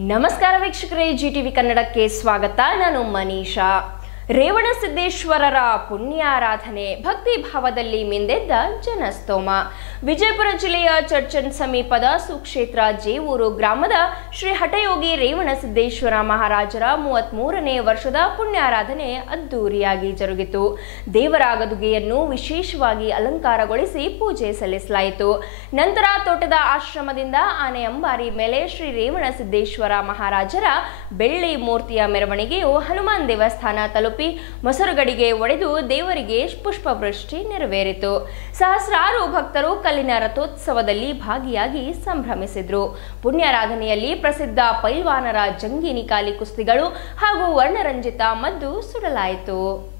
ನಮಸ್ಕಾರ ವೀಕ್ಷಕರೇ G TV ಕನ್ನಡಕ್ಕೆ ಸ್ವಾಗತ. ನಾನು ಮನೀಷಾ. ರೇವಣಸಿದ್ದೇಶ್ವರರ ಪುಣ್ಯಾರಾಧನೆ ಭಕ್ತಿ ಭಾವದಲ್ಲಿ ಮಿಂದೆದ್ದ ಜನಸ್ತೋಮ. ವಿಜಯಪುರ ಜಿಲ್ಲೆಯ ಚರ್ಚನ್ ಸಮೀಪದ ಸುಕ್ಷೇತ್ರ ಜೇವೂರು ಗ್ರಾಮದ ಶ್ರೀ ಹಠಯೋಗಿ ರೇವಣಸಿದ್ದೇಶ್ವರ ಮಹಾರಾಜರ ಮೂವತ್ಮೂರನೇ ವರ್ಷದ ಪುಣ್ಯಾರಾಧನೆ ಅದ್ದೂರಿಯಾಗಿ ಜರುಗಿತು. ದೇವರ ಗದುಗೆಯನ್ನು ವಿಶೇಷವಾಗಿ ಅಲಂಕಾರಗೊಳಿಸಿ ಪೂಜೆ ಸಲ್ಲಿಸಲಾಯಿತು. ನಂತರ ತೋಟದ ಆಶ್ರಮದಿಂದ ಆನೆ ಅಂಬಾರಿ ಮೇಲೆ ಶ್ರೀ ರೇವಣಸಿದ್ದೇಶ್ವರ ಮಹಾರಾಜರ ಬೆಳ್ಳಿ ಮೂರ್ತಿಯ ಮೆರವಣಿಗೆಯು ಹನುಮಾನ್ ದೇವಸ್ಥಾನ ತಲುಪಿ ಮೊಸರುಗಡಿಗೆ ಒಡೆದು ದೇವರಿಗೆ ಪುಷ್ಪವೃಷ್ಟಿ ನೆರವೇರಿತು. ಸಹಸ್ರಾರು ಭಕ್ತರು ಕಲ್ಲಿನ ರಥೋತ್ಸವದಲ್ಲಿ ಭಾಗಿಯಾಗಿ ಸಂಭ್ರಮಿಸಿದ್ರು. ಪುಣ್ಯಾರಾಧನೆಯಲ್ಲಿ ಪ್ರಸಿದ್ಧ ಪೈಲ್ವಾನರ ಜಂಗಿನಿಕಾಲಿ ಕುಸ್ತಿಗಳು ಹಾಗೂ ವರ್ಣರಂಜಿತ ಮದ್ದು ಸುಡಲಾಯಿತು.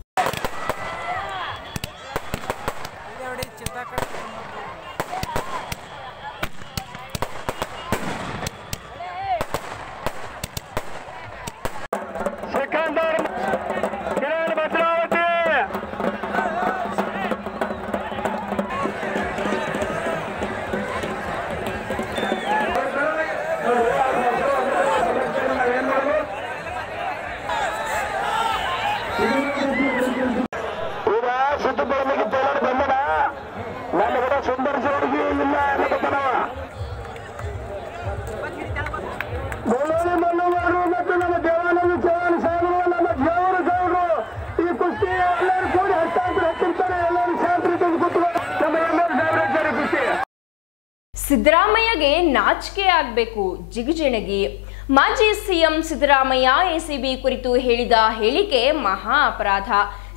ಸಿದ್ದರಾಮಯ್ಯಗೆ ನಾಚಿಕೆ ಆಗಬೇಕು ಜಿಗಜಿಣಗಿ. ಮಾಜಿ ಸಿಎಂ ಸಿದ್ದರಾಮಯ್ಯ ಎಸಿಬಿ ಕುರಿತು ಹೇಳಿದ ಹೇಳಿಕೆ ಮಹಾ ಅಪರಾಧ.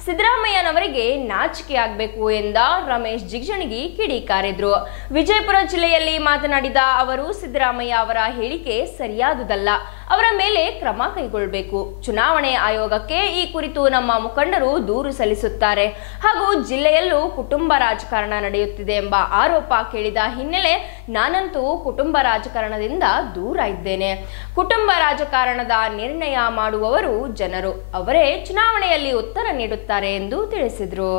ಸಿದ್ದರಾಮಯ್ಯನವರಿಗೆ ನಾಚಿಕೆ ಆಗಬೇಕು ಎಂದ ರಮೇಶ್ ಜಿಗಜಣಗಿ ಕಿಡಿಕಾರಿದ್ರು ವಿಜಯಪುರ ಜಿಲ್ಲೆಯಲ್ಲಿ ಮಾತನಾಡಿದ ಅವರು, ಸಿದ್ದರಾಮಯ್ಯ ಅವರ ಹೇಳಿಕೆ ಸರಿಯಾದುದಲ್ಲ. ಅವರ ಮೇಲೆ ಕ್ರಮ ಕೈಗೊಳ್ಳಬೇಕು. ಚುನಾವಣೆ ಆಯೋಗಕ್ಕೆ ಈ ಕುರಿತು ನಮ್ಮ ಮುಖಂಡರು ದೂರು ಸಲ್ಲಿಸುತ್ತಾರೆ. ಹಾಗೂ ಜಿಲ್ಲೆಯಲ್ಲೂ ಕುಟುಂಬ ರಾಜಕಾರಣ ನಡೆಯುತ್ತಿದೆ ಎಂಬ ಆರೋಪ ಕೇಳಿದ ಹಿನ್ನೆಲೆ ನಾನಂತೂ ಕುಟುಂಬ ರಾಜಕಾರಣದಿಂದ ದೂರ ಇದ್ದೇನೆ. ಕುಟುಂಬ ರಾಜಕಾರಣದ ನಿರ್ಣಯ ಮಾಡುವವರು ಜನರು. ಅವರೇ ಚುನಾವಣೆಯಲ್ಲಿ ಉತ್ತರ ನೀಡುತ್ತಾರೆ ಎಂದು ತಿಳಿಸಿದರು.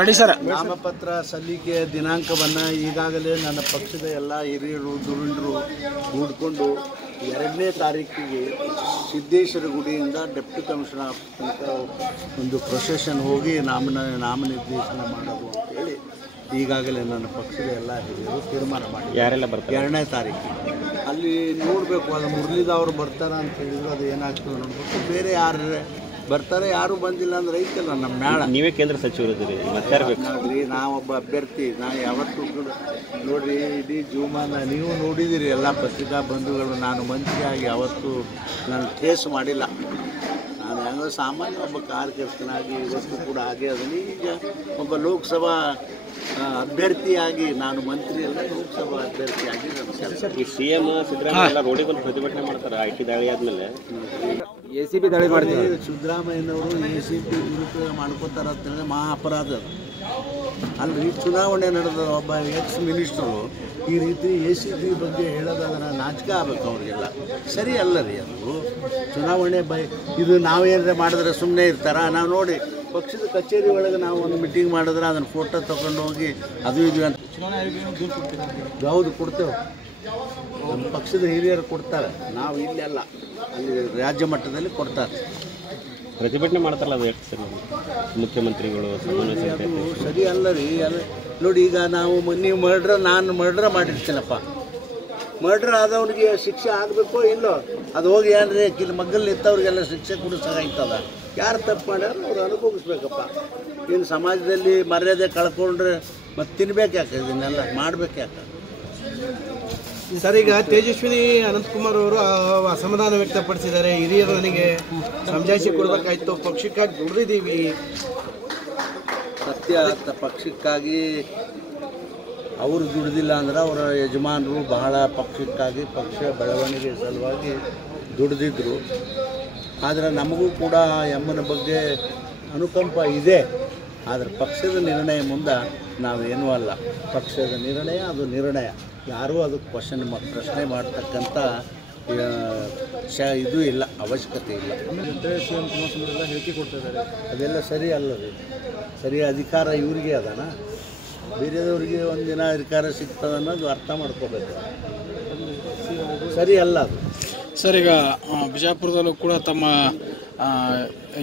Ready sir. ನಾಮಪತ್ರ ಸಲ್ಲಿಕೆ ದಿನಾಂಕವನ್ನು ಈಗಾಗಲೇ ನನ್ನ ಪಕ್ಷದ ಎಲ್ಲ ಹಿರಿಯರು ದುರುಂಡರು ಕೂಡಿಕೊಂಡು ಎರಡನೇ ತಾರೀಕಿಗೆ ಸಿದ್ದೇಶ್ವರ ಗುಡಿಯಿಂದ ಡೆಪ್ಟಿ ಕಮಿಷನರ್ ತನಕ ಒಂದು ಪ್ರೊಸೆಷನ್ ಹೋಗಿ ನಾಮನ ನಾಮನಿರ್ದೇಶನ ಮಾಡೋದು ಅಂತೇಳಿ ಈಗಾಗಲೇ ನನ್ನ ಪಕ್ಷದ ಎಲ್ಲ ಹಿರಿಯರು ತೀರ್ಮಾನ ಮಾಡಿ ಯಾರೆಲ್ಲ ಬರ್ತಾರೆ? ಎರಡನೇ ತಾರೀಕು. ಅಲ್ಲಿ ನೋಡಬೇಕು ಅದು ಮುರಳಿದವರು ಬರ್ತಾರ ಅಂತ ಹೇಳಿದ್ರು ಅದು ಏನಾಗ್ತದೆ ನೋಡಬೇಕು. ಬೇರೆ ಯಾರು ಬರ್ತಾರೆ ಯಾರು ಬಂದಿಲ್ಲ ಅಂದ್ರೆ ಐತಲ್ಲ ನಮ್ಮ ಮೇಳ. ನೀವೇ ಕೇಂದ್ರ ಸಚಿವರಿದ್ದೀರಿ ಮತ್ತೆ ಯಾರು ಬೇಕು? ನೋಡ್ರಿ ನಾವೊಬ್ಬ ಅಭ್ಯರ್ಥಿ ನಾನು ಯಾವತ್ತೂ ಕೂಡ ನೋಡ್ರಿ ಇಡೀ ಜೀವಮಾನ ನೀವು ನೋಡಿದಿರಿ ಎಲ್ಲ ಪತ್ರಿಕಾ ಬಂಧುಗಳು. ನಾನು ಮಂತ್ರಿಯಾಗಿ ಯಾವತ್ತೂ ನಾನು ಕೇಸ್ ಮಾಡಿಲ್ಲ. ನಾನು ಹೆಂಗೋ ಸಾಮಾನ್ಯ ಒಬ್ಬ ಕಾರ್ಯಕರ್ತನಾಗಿ ಇವತ್ತು ಕೂಡ ಹಾಗೆ ಅದನ್ನು ಈಗ ಒಬ್ಬ ಲೋಕಸಭಾ ಅಭ್ಯರ್ಥಿಯಾಗಿ ನಾನು ಮಂತ್ರಿ ಅಲ್ಲ ಲೋಕಸಭಾ ಅಭ್ಯರ್ಥಿಯಾಗಿ ನಾನು ಕೆಲಸ ಈ ಸಿ ಎಂ ಸಿದ್ದರಾಮಯ್ಯ ಎಲ್ಲ ರೋಡಿಗೆ ಪ್ರತಿಭಟನೆ ಮಾಡ್ತಾರೆ ಐ ಟಿ ದಾಳಿ ಆದ್ಮೇಲೆ. ಎ ಸಿ ಬಿ ದಾಳಿ ಮಾಡ್ತೀವಿ ಸಿದ್ದರಾಮಯ್ಯನವರು ಎ ಸಿ ಬಿ ದುರುಪಯೋಗ ಮಾಡ್ಕೋತಾರ ಅಂತ ಹೇಳಿದ್ರೆ ಮಹಾ ಅಪರಾಧ ಅದು. ಅಲ್ರಿ ಚುನಾವಣೆ ನಡೆದ ಒಬ್ಬ ಎಕ್ಸ್ ಮಿನಿಸ್ಟ್ರು ಈ ರೀತಿ ಎ ಸಿ ಬಿ ಬಗ್ಗೆ ಹೇಳೋದಾದ್ರೆ ನಾಚಿಕೆ ಆಗ್ಬೇಕು ಅವರಿಗೆಲ್ಲ. ಸರಿ ಅಲ್ಲ ರೀ ಅದು. ಚುನಾವಣೆ ಬೈ ಇದು ನಾವೇನಾರ ಮಾಡಿದ್ರೆ ಸುಮ್ಮನೆ ಇರ್ತಾರ? ನಾವು ನೋಡಿ ಪಕ್ಷದ ಕಚೇರಿ ಒಳಗೆ ನಾವು ಒಂದು ಮೀಟಿಂಗ್ ಮಾಡಿದ್ರೆ ಅದನ್ನು ಫೋಟೋ ತೊಗೊಂಡು ಹೋಗಿ ಅದು ಇದು ಅಂತ. ಹೌದು ಕೊಡ್ತೇವೆ. ನಮ್ಮ ಪಕ್ಷದ ಹಿರಿಯರು ಕೊಡ್ತಾರೆ. ನಾವು ಇಲ್ಲೆಲ್ಲ ಅಲ್ಲಿ. ರಾಜ್ಯ ಮಟ್ಟದಲ್ಲಿ ಕೊಡ್ತಾರೆ. ಪ್ರತಿಭಟನೆ ಮಾಡ್ತಾರಲ್ಲ ಅದು ಎಷ್ಟು ಸರಿ ಮುಖ್ಯಮಂತ್ರಿಗಳು ಸರಿ ಅಲ್ಲ ರೀ ಅಲ್ಲ ನೋಡಿ ಈಗ ನಾವು ಮನಿ ನೀವು ಮರ್ಡ್ರ ನಾನು ಮರ್ಡ್ರ ಮಾಡಿರ್ತೀನಪ್ಪ. ಮರ್ಡ್ರ್ ಆದವ್ರಿಗೆ ಶಿಕ್ಷೆ ಆಗಬೇಕೋ ಇಲ್ಲೋ? ಅದು ಹೋಗಿ ಏನ್ರಿ ಕಿಲ್ ಮಗ್ಗಲ್ಲಿ ನಿಂತವ್ರಿಗೆಲ್ಲ ಶಿಕ್ಷೆ ಕೊಡಿಸೋಕಾಯ್ತದ ಯಾರು ತಪ್ಪು ಮಾಡ್ಯಾರ? ಅವ್ರು ಅನುಭವಿಸ್ಬೇಕಪ್ಪ. ಇನ್ನು ಸಮಾಜದಲ್ಲಿ ಮರ್ಯಾದೆ ಕಳ್ಕೊಂಡ್ರೆ ಮತ್ತೆ ತಿನ್ಬೇಕು ಯಾಕೆ ಇದನ್ನೆಲ್ಲ? ಮಾಡ್ಬೇಕು ಯಾಕೆ? ಸರ್, ಈಗ ತೇಜಸ್ವಿನಿ ಅನಂತಕುಮಾರ್ ಅವರು ಅಸಮಾಧಾನ ವ್ಯಕ್ತಪಡಿಸಿದ್ದಾರೆ. ಹಿರಿಯರು ನನಗೆ ಸಮಜಾಯಿಸಿ ಕೊಡಬೇಕಾಯ್ತು. ಪಕ್ಷಕ್ಕಾಗಿ ದುಡಿದೀವಿ ಸತ್ಯ ಪಕ್ಷಕ್ಕಾಗಿ ಅವರು ದುಡಿದಿಲ್ಲ ಅಂದ್ರೆ ಅವರ ಯಜಮಾನರು ಬಹಳ ಪಕ್ಷಕ್ಕಾಗಿ, ಪಕ್ಷ ಬೆಳವಣಿಗೆ ಸಲುವಾಗಿ ದುಡಿದಿದ್ರು. ಆದರೆ ನಮಗೂ ಕೂಡ ಎಮ್ಮನ ಬಗ್ಗೆ ಅನುಕಂಪ ಇದೆ. ಆದರೆ ಪಕ್ಷದ ನಿರ್ಣಯ ಮುಂದೆ ನಾವೇನೂ ಅಲ್ಲ. ಪಕ್ಷದ ನಿರ್ಣಯ ಅದು ನಿರ್ಣಯ. ಯಾರೂ ಅದಕ್ಕೆ ಕ್ವಶನ್ ಪ್ರಶ್ನೆ ಮಾಡ್ತಕ್ಕಂಥ ಶ, ಇದು ಇಲ್ಲ, ಅವಶ್ಯಕತೆ ಇಲ್ಲ. ಹೇಳಿಕೆ ಕೊಡ್ತಿದ್ದಾರೆ ಅದೆಲ್ಲ ಸರಿ ಅಲ್ಲ ರೀ ಸರಿ ಅಧಿಕಾರ ಇವ್ರಿಗೆ ಅದಾನ? ಬೇರೆದವ್ರಿಗೆ ಒಂದಿನ ಅಧಿಕಾರ ಸಿಗ್ತದೆ ಅನ್ನೋದು ಅರ್ಥ ಮಾಡ್ಕೋಬೇಕು. ಸರಿ ಅಲ್ಲ ಅದು. ಸರ್, ಈಗ ಬಿಜಾಪುರದಲ್ಲೂ ಕೂಡ ತಮ್ಮ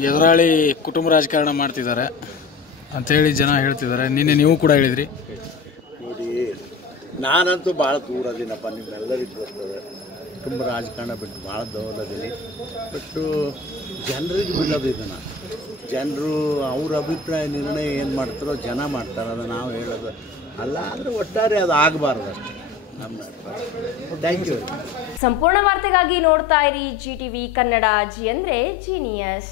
ಎದುರಾಳಿ ಕುಟುಂಬ ರಾಜಕಾರಣ ಮಾಡ್ತಿದ್ದಾರೆ. ಅಂತೇಳಿ ಜನ ಹೇಳ್ತಿದ್ದಾರೆ. ನಿನ್ನೆ ನೀವು ಕೂಡ ಹೇಳಿದ್ರಿ. ನೋಡಿ ನಾನಂತೂ ಭಾಳ ದೂರ ಅದೀನಪ್ಪ ನಿಮ್ಮೆಲ್ಲರಿಗೂ ಗೊತ್ತದೆ. ತುಂಬ ರಾಜಕಾರಣ ಬಿಟ್ಟು ಭಾಳ ದೂರ ಅದೀನಿ ಬಟ್ಟು ಜನರಿಗೆ ಬಿಡೋದು ಇದನ್ನು. ಜನರು ಅವ್ರ ಅಭಿಪ್ರಾಯ ನಿರ್ಣಯ ಏನು ಮಾಡ್ತಾರೋ ಜನ ಮಾಡ್ತಾರೆ. ಅದು ನಾವು ಹೇಳೋದು ಅಲ್ಲ ಆದರೆ ಒಟ್ಟಾರೆ ಅದು ಆಗಬಾರ್ದು ಅಷ್ಟೇ. ನಮ್ಮ ಥ್ಯಾಂಕ್ ಯು ಸಂಪೂರ್ಣ ವಾರ್ತೆಗಾಗಿ ನೋಡ್ತಾ ಇರಿ ಜಿ ಟಿವಿ ಕನ್ನಡ ಜಿ ಅಂದ್ರೆ ಜೀನಿಯಸ್